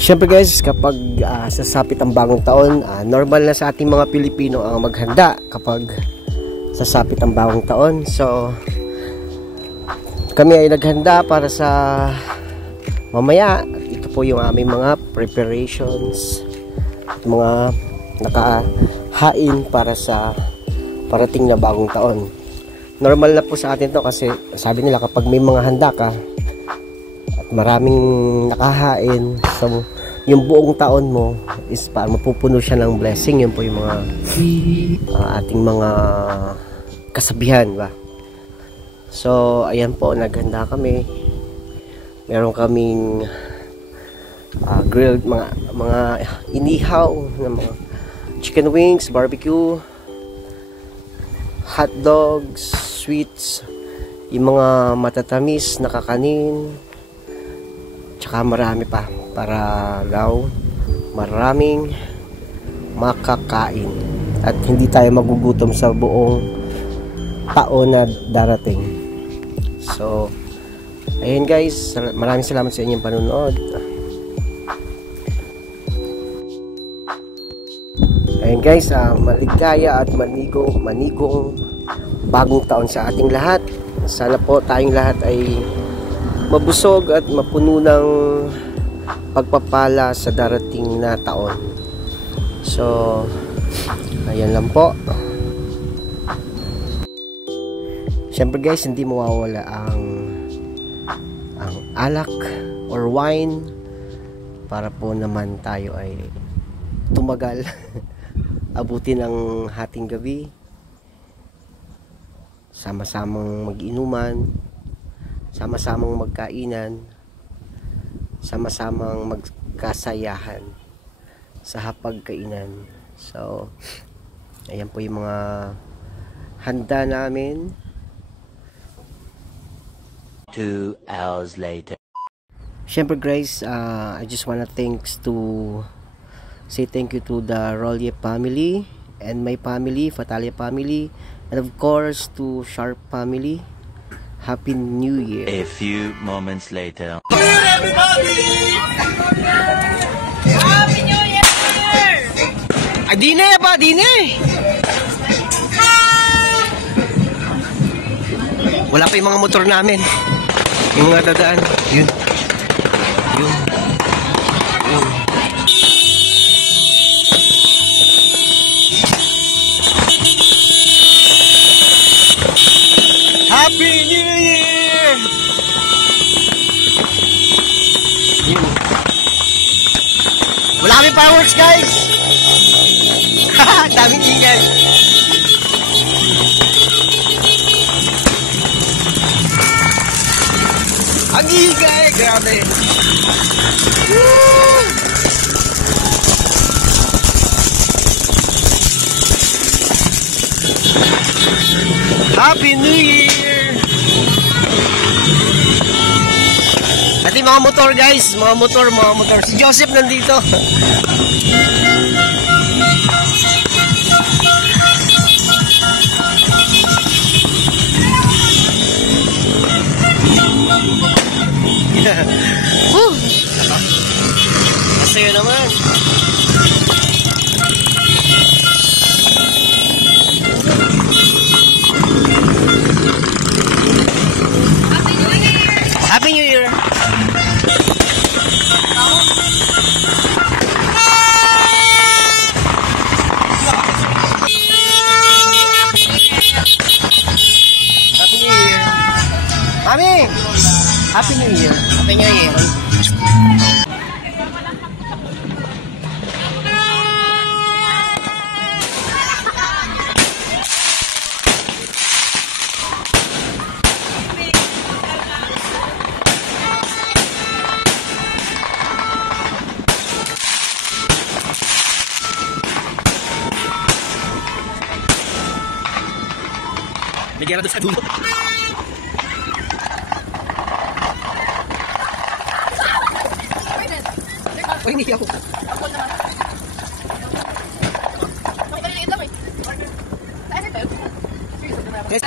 Siyempre guys, kapag sasapit ang bagong taon, normal na sa ating mga Pilipino ang maghanda kapag sasapit ang bagong taon. So kami ay naghanda para sa mamaya. Ito po yung aming mga preparations, mga nakahain para sa parating na bagong taon. Normal na po sa atin to kasi sabi nila kapag may mga handa ka at maraming nakahain, so yung buong taon mo is para mapupuno siya ng blessing. Yun po yung mga ating mga kasabihan ba. So ayan po, naghanda kami. Meron kaming grilled mga inihaw na mga chicken wings, barbecue, hot dogs, sweets, yung mga matatamis na kakanin, tsaka marami pa para daw maraming makakain at hindi tayo magugutom sa buong taon na darating. So ayun guys, maraming salamat sa inyong panonood. Ayun guys, maligaya at manigong bagong taon sa ating lahat. Sana po tayong lahat ay mabusog at mapuno ng pagpapala sa darating na taon. So ayan lang po. Siyempre guys, hindi mawawala ang alak or wine para po naman tayo ay tumagal abutin ang hating gabi, sama-samang mag-inuman, sama-samang magkainan, sama-samang magkasayahan sa hapagkainan. So ayan po yung mga handa namin. 2 hours later. Siyempre guys, I just wanna say thank you to the Rolye family and my family, Fatalia family, and of course to Sharp family. Happy New Year. A few moments later. Everybody! Happy New Year! Dine ba? Dine! Wala pa yung mga motor namin. Yung mga dadaan. Yun. Yun. Yun. Happy New Year! Yun. Wala kami fireworks guys! Daming ingay! Ang ingay! Grabe! Woo! Happy New Year! At yung mga motor guys, mga motor. Si Joseph nandito. Woo! Masaya naman. Happy New Year! Happy New Year! Mami! Happy New Year! Happy New Year! May gera doon sa dulo. Uy, hindi ako. Yes.